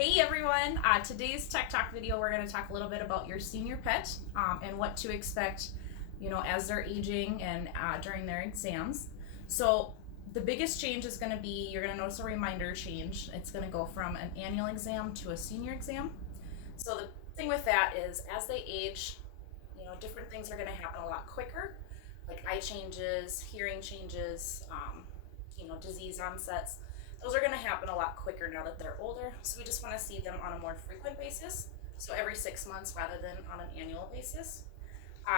Hey everyone, today's Tech Talk video we're going to talk a little bit about your senior pet and what to expect, as they're aging and during their exams. So the biggest change is going to be, you're going to notice a reminder change. It's going to go from an annual exam to a senior exam. So the thing with that is as they age, different things are going to happen a lot quicker, like eye changes, hearing changes, disease onsets. Those are going to happen a lot quicker now that they're older, so we just want to see them on a more frequent basis, so every 6 months rather than on an annual basis.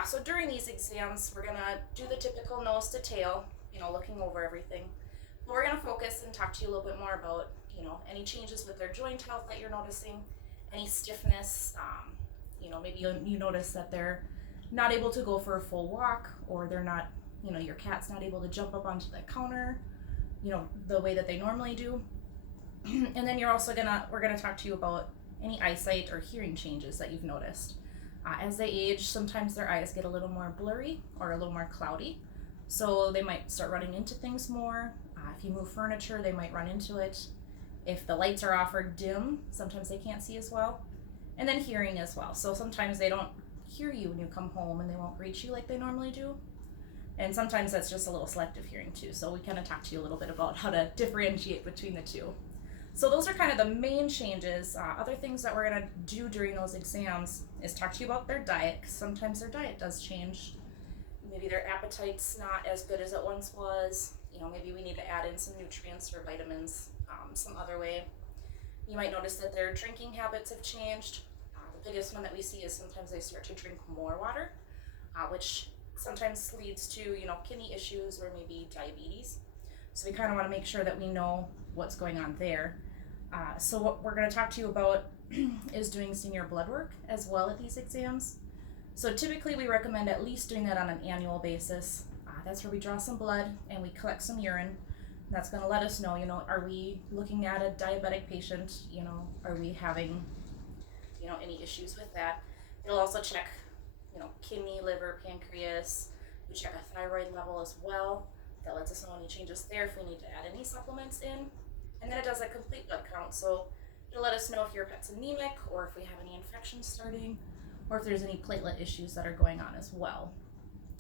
So during these exams, we're going to do the typical nose to tail, looking over everything. But we're going to focus and talk to you a little bit more about, any changes with their joint health that you're noticing, any stiffness, maybe you notice that they're not able to go for a full walk, or they're not, your cat's not able to jump up onto the counter, the way that they normally do. And then we're gonna talk to you about any eyesight or hearing changes that you've noticed. As they age, sometimes their eyes get a little more blurry or a little more cloudy. So they might start running into things more. If you move furniture, they might run into it. If the lights are off or dim, sometimes they can't see as well. And then hearing as well. So sometimes they don't hear you when you come home and they won't greet you like they normally do. And sometimes that's just a little selective hearing too. So we kind of talked to you a little bit about how to differentiate between the two. So those are kind of the main changes. Other things that we're going to do during those exams is talk to you about their diet, because sometimes their diet does change. Maybe their appetite's not as good as it once was. Maybe we need to add in some nutrients or vitamins some other way. You might notice that their drinking habits have changed. The biggest one that we see is sometimes they start to drink more water, which sometimes leads to kidney issues or maybe diabetes. So we kind of want to make sure that we know what's going on there. So what we're going to talk to you about is doing senior blood work as well at these exams. So typically we recommend at least doing that on an annual basis. That's where we draw some blood and we collect some urine. That's going to let us know, are we looking at a diabetic patient? Are we having any issues with that? It'll also check kidney, liver, pancreas. We check a thyroid level as well. That lets us know any changes there if we need to add any supplements in. And then it does a complete blood count. So it'll let us know if your pet's anemic, or if we have any infections starting, or if there's any platelet issues that are going on as well.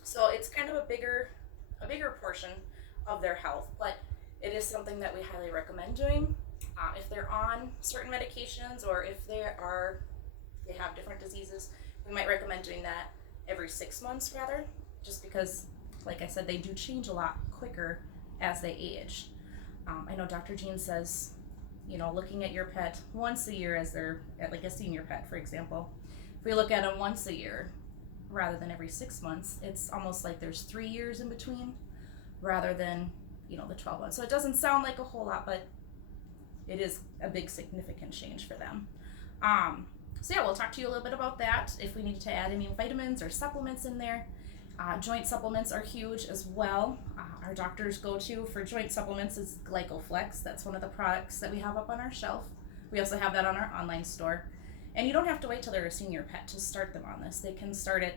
So it's kind of a bigger portion of their health, but it is something that we highly recommend doing. If they're on certain medications, or if they have different diseases, we might recommend doing that every 6 months rather, just because, like I said, they do change a lot quicker as they age. I know Dr. Jean says, looking at your pet once a year as they're like a senior pet, for example. If we look at them once a year rather than every 6 months, it's almost like there's 3 years in between rather than, the 12 months. So it doesn't sound like a whole lot, but it is a big significant change for them. So yeah, we'll talk to you a little bit about that, if we need to add any vitamins or supplements in there. Joint supplements are huge as well. Our doctor's go-to for joint supplements is Glycoflex. That's one of the products that we have up on our shelf. We also have that on our online store. And you don't have to wait till they're a senior pet to start them on this. They can start it,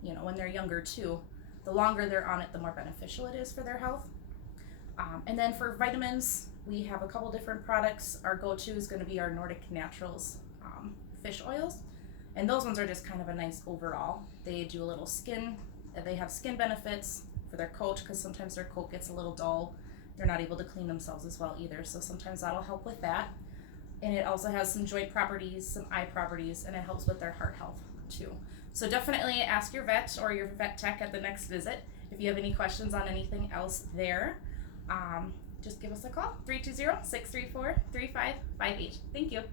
when they're younger too. The longer they're on it, the more beneficial it is for their health. And then for vitamins, we have a couple different products. Our go-to is going to be our Nordic Naturals fish oils, and those ones are just kind of a nice overall. They do a little they have skin benefits for their coat, because sometimes their coat gets a little dull. They're not able to clean themselves as well either, so sometimes that'll help with that. And it also has some joint properties, some eye properties, and it helps with their heart health too. So definitely ask your vet or your vet tech at the next visit if you have any questions on anything else there. Just give us a call, 320-634-3558. Thank you.